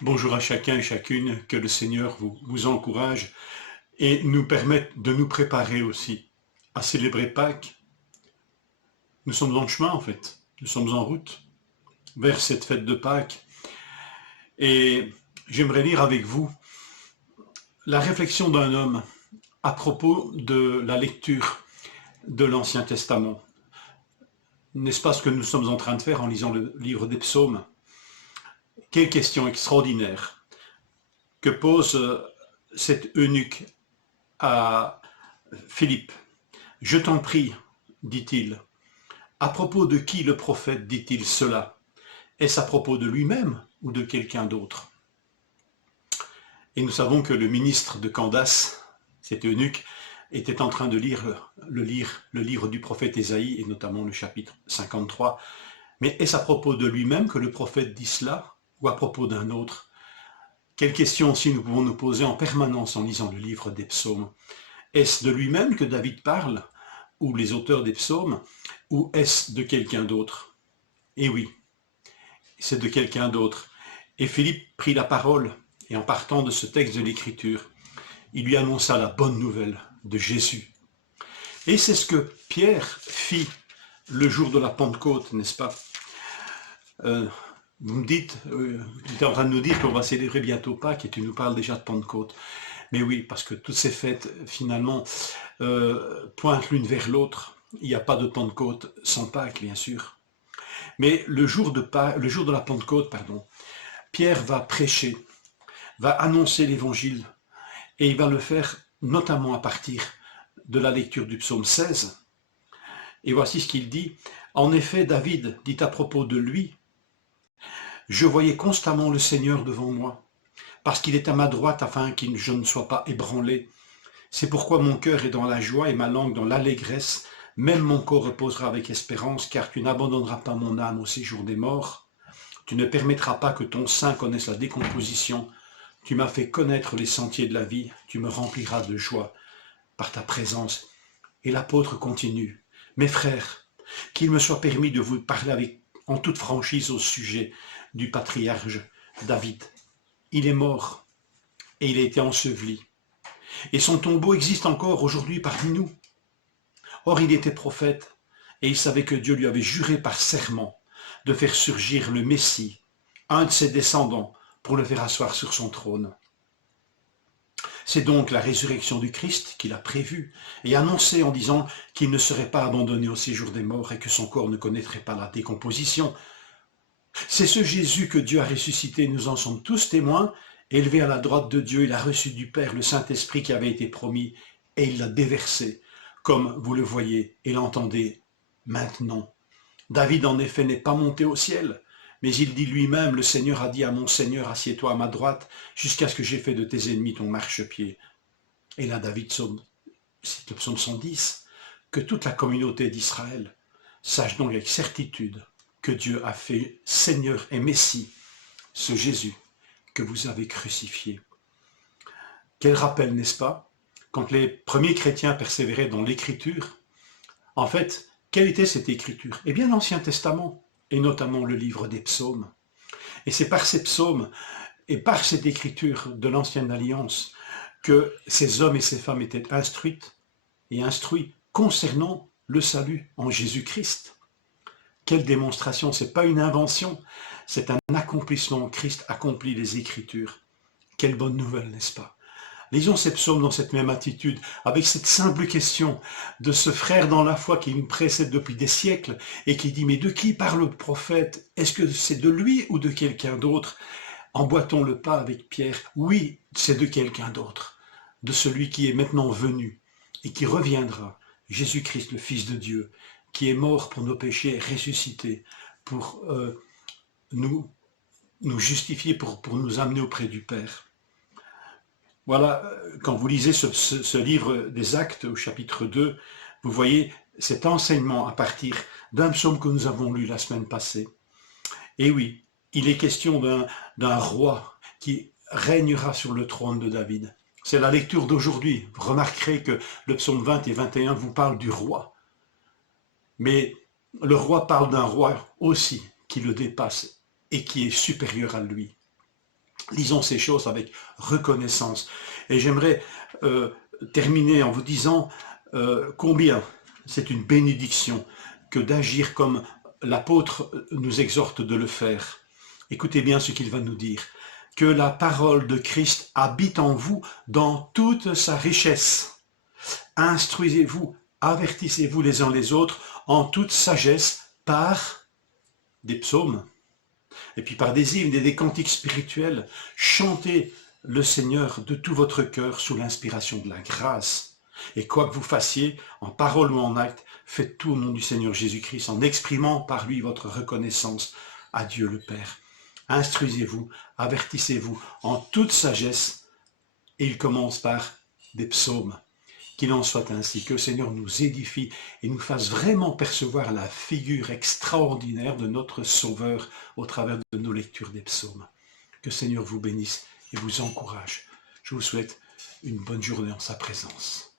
Bonjour à chacun et chacune, que le Seigneur vous encourage et nous permette de nous préparer aussi à célébrer Pâques. Nous sommes en chemin en fait, nous sommes en route vers cette fête de Pâques et j'aimerais lire avec vous la réflexion d'un homme à propos de la lecture de l'Ancien Testament. N'est-ce pas ce que nous sommes en train de faire en lisant le livre des psaumes? Quelle question extraordinaire que pose cet eunuque à Philippe. « Je t'en prie, dit-il, à propos de qui le prophète dit-il cela? Est-ce à propos de lui-même ou de quelqu'un d'autre ?» Et nous savons que le ministre de Candace, cet eunuque, était en train de lire le livre du prophète Ésaïe, et notamment le chapitre 53. Mais est-ce à propos de lui-même que le prophète dit cela, ou à propos d'un autre? Quelle question aussi nous pouvons nous poser en permanence en lisant le livre des psaumes? Est-ce de lui-même que David parle, ou les auteurs des psaumes, ou est-ce de quelqu'un d'autre? Eh oui, c'est de quelqu'un d'autre. Et Philippe prit la parole, et en partant de ce texte de l'Écriture, il lui annonça la bonne nouvelle de Jésus. Et c'est ce que Pierre fit le jour de la Pentecôte, n'est-ce pas? Vous me dites, tu es en train de nous dire qu'on va célébrer bientôt Pâques et tu nous parles déjà de Pentecôte. Mais oui, parce que toutes ces fêtes, finalement, pointent l'une vers l'autre. Il n'y a pas de Pentecôte sans Pâques, bien sûr. Mais le jour de la Pentecôte, Pierre va prêcher, va annoncer l'Évangile, et il va le faire notamment à partir de la lecture du psaume 16. Et voici ce qu'il dit. « En effet, David dit à propos de lui, « Je voyais constamment le Seigneur devant moi, parce qu'il est à ma droite afin que je ne sois pas ébranlé. C'est pourquoi mon cœur est dans la joie et ma langue dans l'allégresse. Même mon corps reposera avec espérance, car tu n'abandonneras pas mon âme au séjour des morts. Tu ne permettras pas que ton sein connaisse la décomposition. Tu m'as fait connaître les sentiers de la vie. Tu me rempliras de joie par ta présence. » Et l'apôtre continue. « Mes frères, qu'il me soit permis de vous parler en toute franchise au sujet du patriarche David. Il est mort et il a été enseveli. Et son tombeau existe encore aujourd'hui parmi nous. Or il était prophète et il savait que Dieu lui avait juré par serment de faire surgir le Messie, un de ses descendants, pour le faire asseoir sur son trône. C'est donc la résurrection du Christ qu'il a prévue et annoncée en disant qu'il ne serait pas abandonné au séjour des morts et que son corps ne connaîtrait pas la décomposition. C'est ce Jésus que Dieu a ressuscité, nous en sommes tous témoins. Élevé à la droite de Dieu, il a reçu du Père le Saint-Esprit qui avait été promis et il l'a déversé, comme vous le voyez et l'entendez maintenant. David en effet n'est pas monté au ciel, mais il dit lui-même, le Seigneur a dit à mon Seigneur, assieds-toi à ma droite, jusqu'à ce que j'ai fait de tes ennemis ton marchepied. Et là, David cite le psaume 110, que toute la communauté d'Israël sache donc avec certitude que Dieu a fait Seigneur et Messie, ce Jésus que vous avez crucifié. Quel rappel, n'est-ce pas? Quand les premiers chrétiens persévéraient dans l'écriture, en fait, quelle était cette écriture? Eh bien, l'Ancien Testament, et notamment le livre des psaumes. Et c'est par ces psaumes et par cette écriture de l'Ancienne Alliance que ces hommes et ces femmes étaient instruits concernant le salut en Jésus-Christ. Quelle démonstration! Ce n'est pas une invention, c'est un accomplissement. Christ accomplit les Écritures. Quelle bonne nouvelle, n'est-ce pas? Lisons ces psaumes dans cette même attitude, avec cette simple question de ce frère dans la foi qui nous précède depuis des siècles et qui dit « Mais de qui parle le prophète? Est-ce que c'est de lui ou de quelqu'un d'autre ?» Emboîtons le pas avec Pierre. Oui, c'est de quelqu'un d'autre, de celui qui est maintenant venu et qui reviendra, Jésus-Christ, le Fils de Dieu, qui est mort pour nos péchés et ressuscité pour nous justifier, pour nous amener auprès du Père. Voilà, quand vous lisez ce livre des Actes au chapitre 2, vous voyez cet enseignement à partir d'un psaume que nous avons lu la semaine passée. Et oui, il est question d'un roi qui régnera sur le trône de David. C'est la lecture d'aujourd'hui. Vous remarquerez que le psaume 20 et 21 vous parlent du roi. Mais le roi parle d'un roi aussi qui le dépasse et qui est supérieur à lui. Lisons ces choses avec reconnaissance. Et j'aimerais terminer en vous disant combien c'est une bénédiction que d'agir comme l'apôtre nous exhorte de le faire. Écoutez bien ce qu'il va nous dire. Que la parole de Christ habite en vous dans toute sa richesse. Instruisez-vous, avertissez-vous les uns les autres en toute sagesse par des psaumes, et puis par des hymnes et des cantiques spirituels. Chantez le Seigneur de tout votre cœur sous l'inspiration de la grâce. Et quoi que vous fassiez, en parole ou en acte, faites tout au nom du Seigneur Jésus-Christ, en exprimant par lui votre reconnaissance à Dieu le Père. Instruisez-vous, avertissez-vous en toute sagesse. Et il commence par des psaumes. Qu'il en soit ainsi, que le Seigneur nous édifie et nous fasse vraiment percevoir la figure extraordinaire de notre Sauveur au travers de nos lectures des psaumes. Que le Seigneur vous bénisse et vous encourage. Je vous souhaite une bonne journée en sa présence.